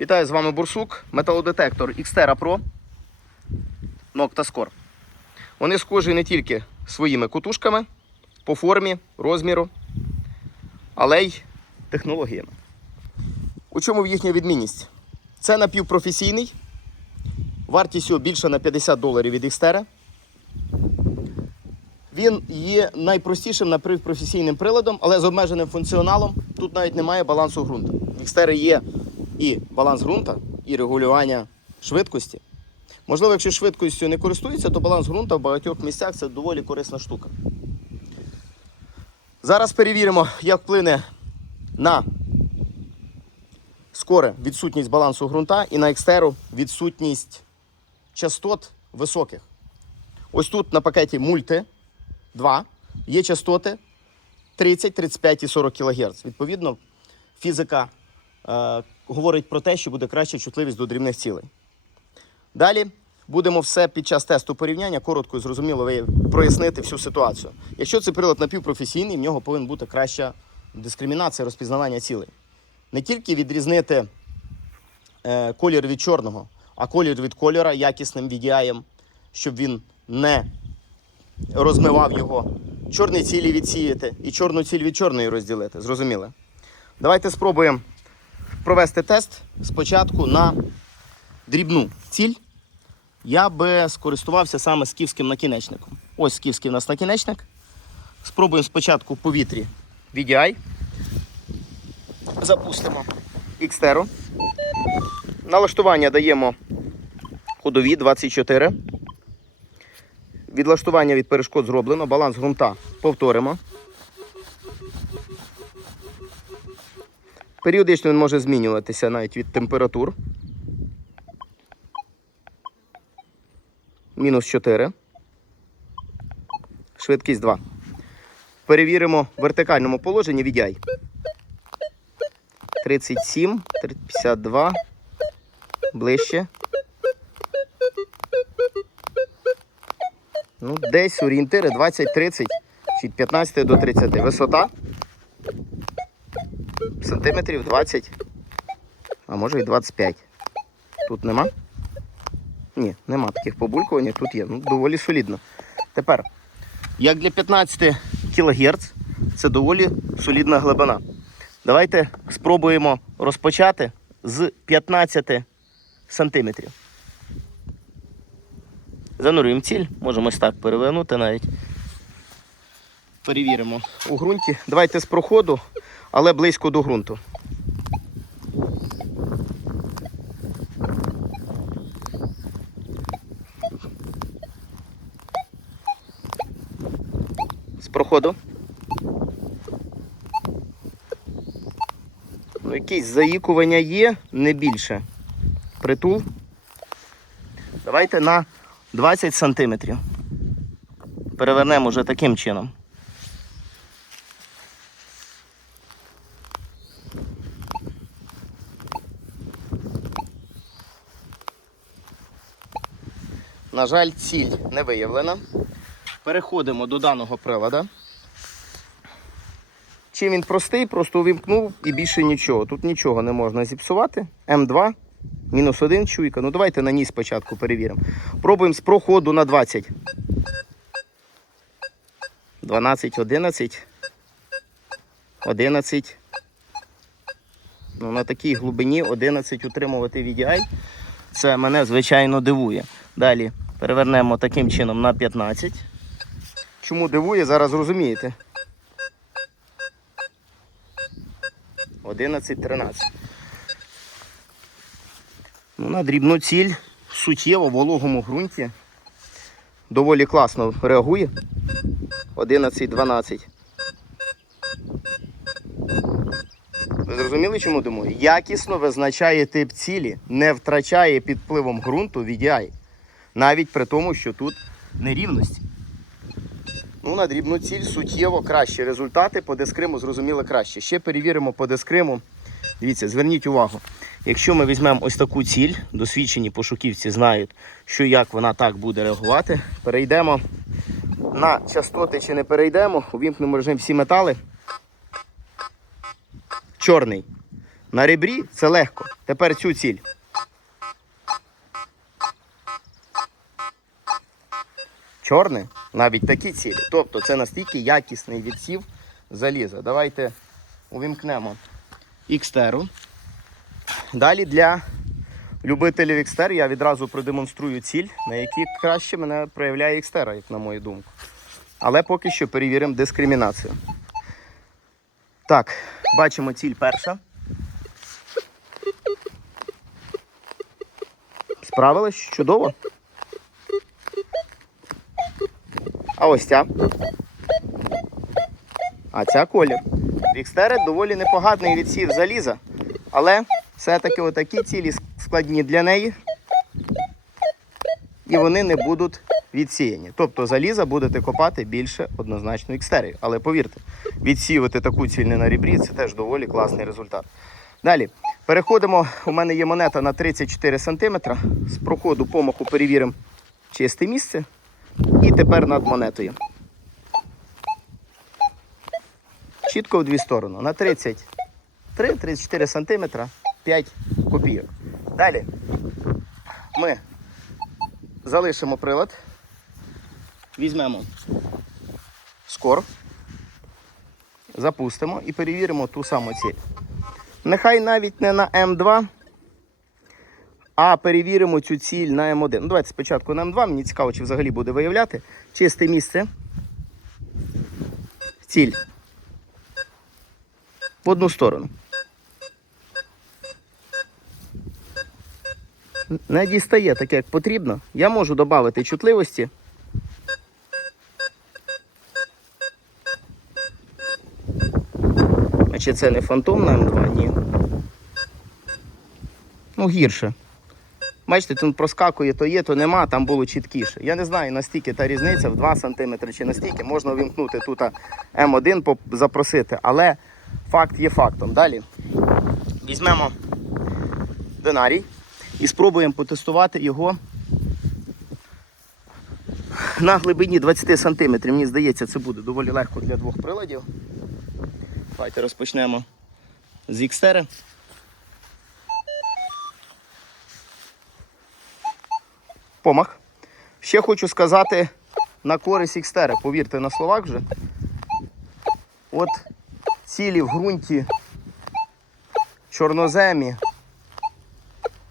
Вітаю з вами Бурсук, металодетектор Xterra Pro Noctascore. Вони схожі не тільки своїми кутушками по формі, розміру, але й технологіями. У чому їхня відмінність? Це напівпрофесійний, вартість більше на 50 доларів від Xterra. Він є найпростішим напівпрофесійним приладом, але з обмеженим функціоналом. Тут навіть немає балансу ґрунту. В Xterra є і баланс ґрунта, і регулювання швидкості. Можливо, якщо швидкістю не користується, то баланс ґрунта в багатьох місцях це доволі корисна штука. Зараз перевіримо, як вплине на скоре відсутність балансу ґрунта і на екстеру відсутність частот високих. Ось тут на пакеті мульти 2 є частоти 30, 35 і 40 кГц. Відповідно, фізика говорить про те, що буде краща чутливість до дрібних цілей. Далі будемо все під час тесту порівняння коротко і зрозуміло прояснити всю ситуацію. Якщо це прилад напівпрофесійний, в нього повинна бути краща дискримінація розпізнавання цілей. Не тільки відрізнити е, колір від чорного, а колір від кольора якісним VDI, щоб він не розмивав його, чорні цілі відсіяти і чорну ціль від чорної розділити. Зрозуміли? Давайте спробуємо провести тест спочатку на дрібну ціль. Я би скористувався саме скіфським накінечником. Ось скіфський у нас накінечник. Спробуємо спочатку в повітрі VDI. Запустимо Xterra. Налаштування даємо ходові 24. Відлаштування від перешкод зроблено. Баланс ґрунта повторимо. Періодично він може змінюватися навіть від температур. Мінус 4. Швидкість 2. Перевіримо в вертикальному положенні VDI. 37, 52. Ближче. Ну, десь орієнтири 20-30 від 15 до 30. Висота сантиметрів 20, а може і 25. Тут нема? Ні, нема таких побулькувань, тут є. Ну, доволі солідно. Тепер, як для 15 кГц, це доволі солідна глибина. Давайте спробуємо розпочати з 15 сантиметрів. Занурюємо ціль, можемо ось так перевернути навіть. Перевіримо у ґрунті. Давайте з проходу, але близько до ґрунту. З проходу. Ну, якісь заїкування є, не більше. Притул. Давайте на 20 сантиметрів. Перевернемо вже таким чином. На жаль, ціль не виявлена. Переходимо до даного прилада. Чим він простий, просто увімкнув і більше нічого. Тут нічого не можна зіпсувати. М2, мінус 1 чуйка. Ну давайте на ній спочатку перевіримо. Пробуємо з проходу на 20. 12, 11. 11. Ну, на такій глибині 11 утримувати VDI. Це мене, звичайно, дивує. Далі перевернемо таким чином на 15. Чому дивує, зараз зрозумієте. 11, 13. Ну, на дрібну ціль суттєво в вологому ґрунті. Доволі класно реагує. 11, 12. Ви зрозуміли, чому думаю? Якісно визначає тип цілі, не втрачає під впливом ґрунту VDI. Навіть при тому, що тут нерівності. Ну, на дрібну ціль суттєво кращі результати. По дескриму зрозуміло краще. Ще перевіримо по дескриму. Дивіться, зверніть увагу. Якщо ми візьмемо ось таку ціль, досвідчені пошуківці знають, що як вона так буде реагувати. Перейдемо на частоти чи не перейдемо, увімкнемо режим всі метали. Чорний. На ребрі це легко. Тепер цю ціль. Чорне, навіть такі цілі. Тобто це настільки якісний відсів заліза. Давайте увімкнемо ікстеру. Далі для любителів ікстер я відразу продемонструю ціль, на якій краще мене проявляє ікстера, як на мою думку. Але поки що перевіримо дискримінацію. Так, бачимо ціль перша. Справилась чудово. А ось ця. А ця колір. Вікстери доволі непоганий відсів заліза, але все-таки отакі цілі складні для неї. І вони не будуть відсіяні. Тобто заліза будете копати більше однозначно ікстерію. Але повірте, відсіювати таку ціль не на рібрі це теж доволі класний результат. Далі переходимо. У мене є монета на 34 см. З проходу помаху перевіримо чисте місце. І тепер над монетою. Чітко в дві сторони. На 33-34 см 5 копійок. Далі ми залишимо прилад, візьмемо скор, запустимо і перевіримо ту саму ціль. Нехай навіть не на М2, а перевіримо цю ціль на М1. Ну, давайте спочатку на М2, мені цікаво, чи взагалі буде виявляти. Чисте місце. Ціль. В одну сторону. Не дістає так, як потрібно. Я можу додати чутливості. Чи це не фантом на М2? Ні. Ну, гірше. Бачите, тут проскакує, то є, то нема, там було чіткіше. Я не знаю, настільки та різниця в 2 см чи настільки. Можна увімкнути тут М1 запросити, але факт є фактом. Далі візьмемо динарій і спробуємо потестувати його на глибині 20 см. Мені здається, це буде доволі легко для двох приладів. Давайте розпочнемо з ікстери. Помах. Ще хочу сказати на користь ікстери, повірте на словах вже. От цілі в ґрунті чорноземі,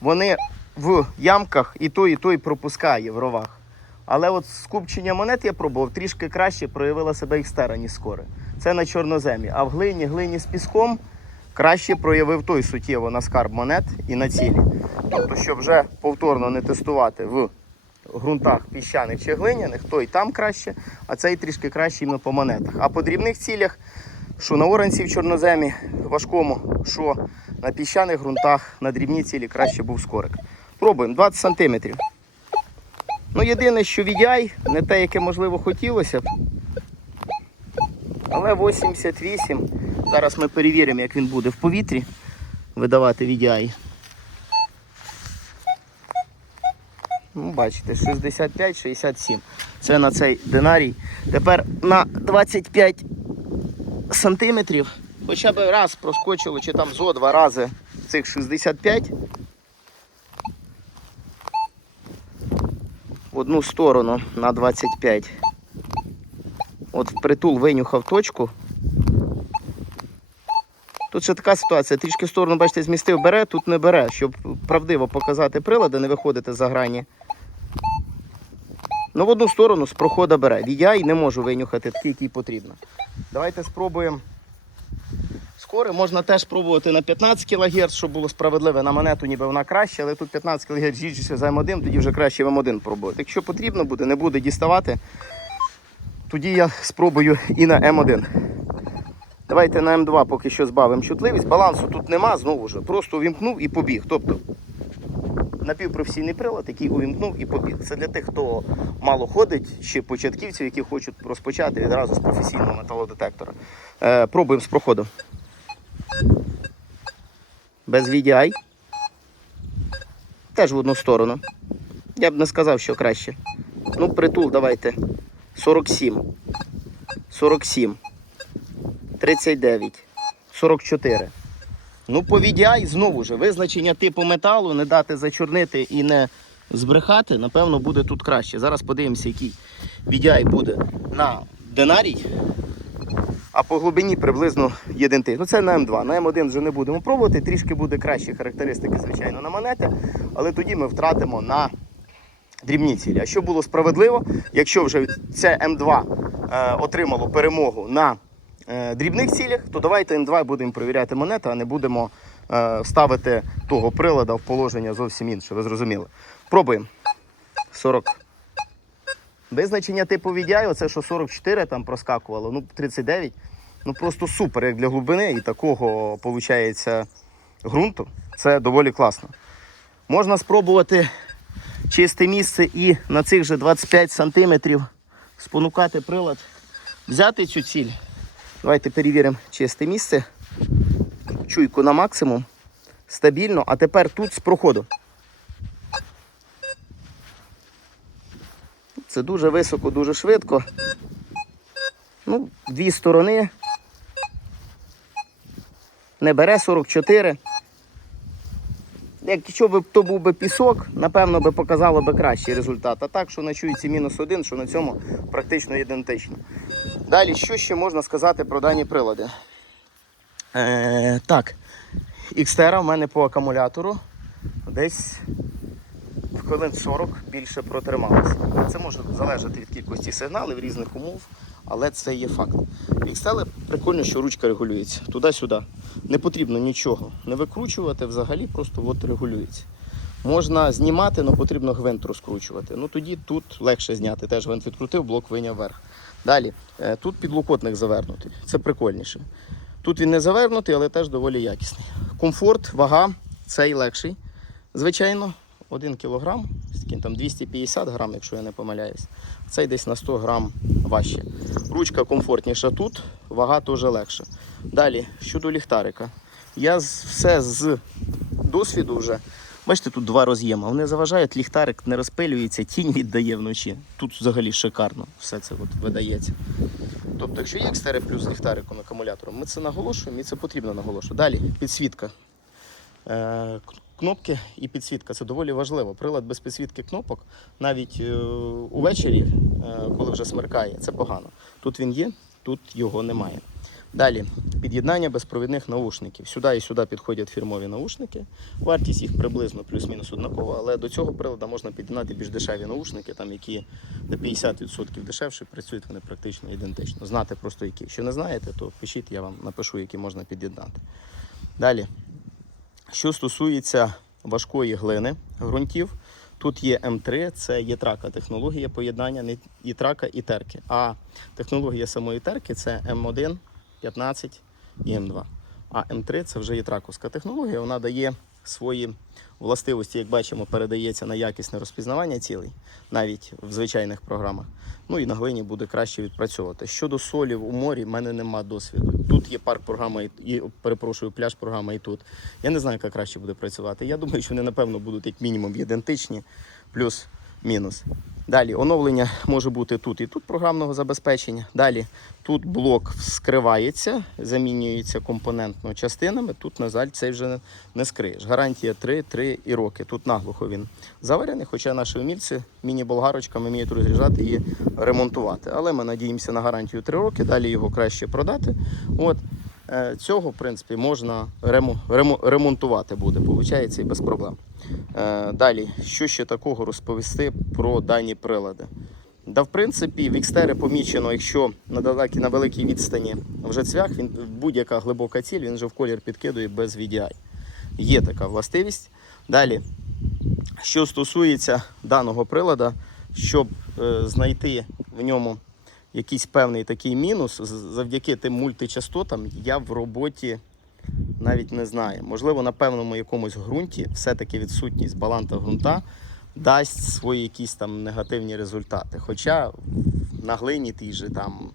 вони в ямках і той, і той пропускає в ровах. Але от скупчення монет я пробував, трішки краще проявила себе ікстера, ніж скори. Це на чорноземі. А в глині, глині з піском краще проявив той суттєво на скарб монет і на цілі. Тобто, щоб вже повторно не тестувати в ґрунтах піщаних чи глиняних, той там краще, а цей трішки краще іменно по монетах. А по дрібних цілях, що на оранці в чорноземі важкому, що на піщаних ґрунтах, на дрібні цілі краще був скорик. Пробуємо 20 см. Ну, єдине, що VDI, не те, яке можливо хотілося б. Але 88. Зараз ми перевіримо, як він буде в повітрі видавати VDI. Ну, бачите, 65-67. Це на цей динарій. Тепер на 25 сантиметрів хоча б раз проскочило, чи там зо два рази цих 65. В одну сторону на 25. От впритул винюхав точку. Тут ще така ситуація. Трішки в сторону, бачите, змістив, бере, тут не бере. Щоб правдиво показати прилади, не виходити за грані. Ну, в одну сторону з прохода бере. Я і не можу винюхати такий, який потрібно. Давайте спробуємо. Скоро можна теж спробувати на 15 кГц, щоб було справедливе на монету, ніби вона краще, але тут 15 кГц їжджуся за М1, тоді вже краще в М1 пробувати. Якщо потрібно буде, не буде діставати, тоді я спробую і на М1. Давайте на М2 поки що збавимо чутливість. Балансу тут нема, знову ж. Просто увімкнув і побіг. Тобто напівпрофесійний прилад, який увімкнув і побіг. Це для тих, хто мало ходить, чи початківців, які хочуть розпочати відразу з професійного металодетектора. Е, пробуємо з проходу. Без VDI. Теж в одну сторону. Я б не сказав, що краще. Ну, притул давайте. 47. 47. 39. 44. Ну, по VDI знову ж визначення типу металу, не дати зачорнити і не збрехати, напевно, буде тут краще. Зараз подивимося, який VDI буде на динарій, а по глибині приблизно єдинти. Ну це на М2. На М1 вже не будемо пробувати. Трішки буде кращі характеристики, звичайно, на монети, але тоді ми втратимо на дрібні цілі. А що було справедливо, якщо вже це М2 е, отримало перемогу на дрібних цілях, то давайте М2 будемо перевіряти монети, а не будемо е, ставити того прилада в положення зовсім інше. Ви зрозуміли. Пробуємо. 40. Визначення типу VDI, оце що 44 там проскакувало, ну 39. Ну просто супер, як для глибини і такого виходить ґрунту. Це доволі класно. Можна спробувати чисте місце і на цих же 25 сантиметрів спонукати прилад, взяти цю ціль. Давайте перевіримо чисте місце. Чуйку на максимум. Стабільно, а тепер тут з проходу. Це дуже високо, дуже швидко. Ну, дві сторони. Не бере 44. Якщо б то був би пісок, напевно би показало би кращий результат. А так, що чуйці мінус один, що на цьому практично ідентично. Далі, що ще можна сказати про дані прилади? Е, так, Xterra в мене по акумулятору десь в хвилин 40 більше протрималося. Це може залежати від кількості сигналів різних умов, але це є факт. В Xtel прикольно, що ручка регулюється туди-сюди. Не потрібно нічого не викручувати, взагалі просто от регулюється. Можна знімати, але потрібно гвинт розкручувати. Ну тоді тут легше зняти. Теж гвинт відкрутив, блок виняв вверх. Далі, е, тут підлокотник завернутий. Це прикольніше. Тут він не завернутий, але теж доволі якісний. Комфорт, вага, цей легший. Звичайно, 1 кг, там 250 грам, якщо я не помиляюсь. Цей десь на 100 грам важче. Ручка комфортніша тут, вага теж легша. Далі, щодо ліхтарика. Я все з досвіду вже. Бачите, тут два роз'єми. Вони заважають, ліхтарик не розпилюється, тінь віддає вночі. Тут взагалі шикарно все це от видається. Тобто, якщо є Xterra плюс ліхтариком акумулятором, ми це наголошуємо і це потрібно наголошувати. Далі підсвітка. Кнопки і підсвітка це доволі важливо. Прилад без підсвітки кнопок навіть е, увечері, е, коли вже смеркає, це погано. Тут він є, тут його немає. Далі під'єднання безпровідних наушників. Сюди і сюди підходять фірмові наушники. Вартість їх приблизно плюс-мінус однакова, але до цього приладу можна під'єднати більш дешеві наушники, там які на 50% дешевше працюють вони практично ідентично. Знати просто які. Якщо не знаєте, то пишіть, я вам напишу, які можна під'єднати. Далі, що стосується важкої глини ґрунтів, тут є М3, це єтрака технологія поєднання не єтрака і терки. А технологія самої терки це М1, 15 і М2. А М3 це вже єтраковська технологія, вона дає свої властивості, як бачимо, передається на якісне розпізнавання цілей, навіть в звичайних програмах. Ну і на глині буде краще відпрацьовувати. Щодо солів у морі, в мене нема досвіду. Тут є парк програма і, перепрошую, пляж програма і тут. Я не знаю, яка краще буде працювати. Я думаю, що вони напевно будуть як мінімум ідентичні, плюс-мінус. Далі оновлення може бути тут і тут програмного забезпечення. Далі тут блок вскривається, замінюється компонентно частинами. Тут, на жаль, цей вже не скриєш. Гарантія 3, 3 і роки. Тут наглухо він заварений, хоча наші умільці міні-болгарочками вміють розріжати і ремонтувати. Але ми надіємося на гарантію 3 роки, далі його краще продати. От. Е, Цього, в принципі, можна ремонтувати буде, виходить, і без проблем. Е, Далі, що ще такого розповісти про дані прилади? Да, в принципі, в Xterra помічено, якщо на далекій, на великій відстані вже цвях, він будь-яка глибока ціль, він вже в колір підкидує без VDI. Є така властивість. Далі, що стосується даного прилада, щоб е, знайти в ньому якийсь певний такий мінус, завдяки тим мультичастотам, я в роботі навіть не знаю. Можливо, на певному якомусь ґрунті все-таки відсутність баланта ґрунта дасть свої якісь там негативні результати. Хоча на глині тій же там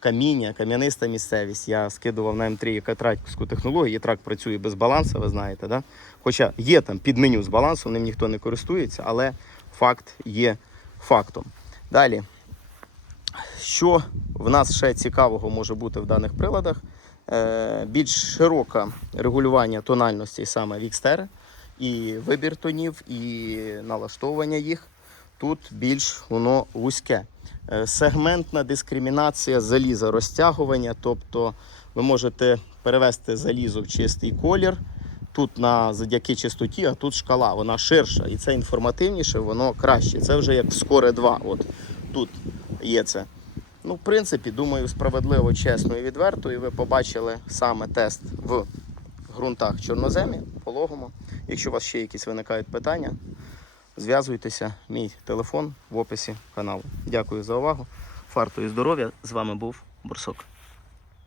каміння, кам'яниста місцевість, я скидував на М3 катраківську технологію, трак працює без балансу, ви знаєте, да? Хоча є там під меню з балансом, ним ніхто не користується, але факт є фактом. Далі, що в нас ще цікавого може бути в даних приладах? е, більш широке регулювання тональності саме в Xterra, і вибір тонів, і налаштовування їх. Тут більш воно вузьке. Е, Сегментна дискримінація заліза, розтягування, тобто ви можете перевести залізо в чистий колір. Тут на завдяки чистоті, а тут шкала, вона ширша. І це інформативніше, воно краще. Це вже як Score 2. От тут є це. Ну, в принципі, думаю, справедливо, чесно і відверто. І ви побачили саме тест в ґрунтах чорноземі, пологому. Якщо у вас ще якісь виникають питання, зв'язуйтеся. Мій телефон в описі каналу. Дякую за увагу. Фарту і здоров'я. З вами був Борсок.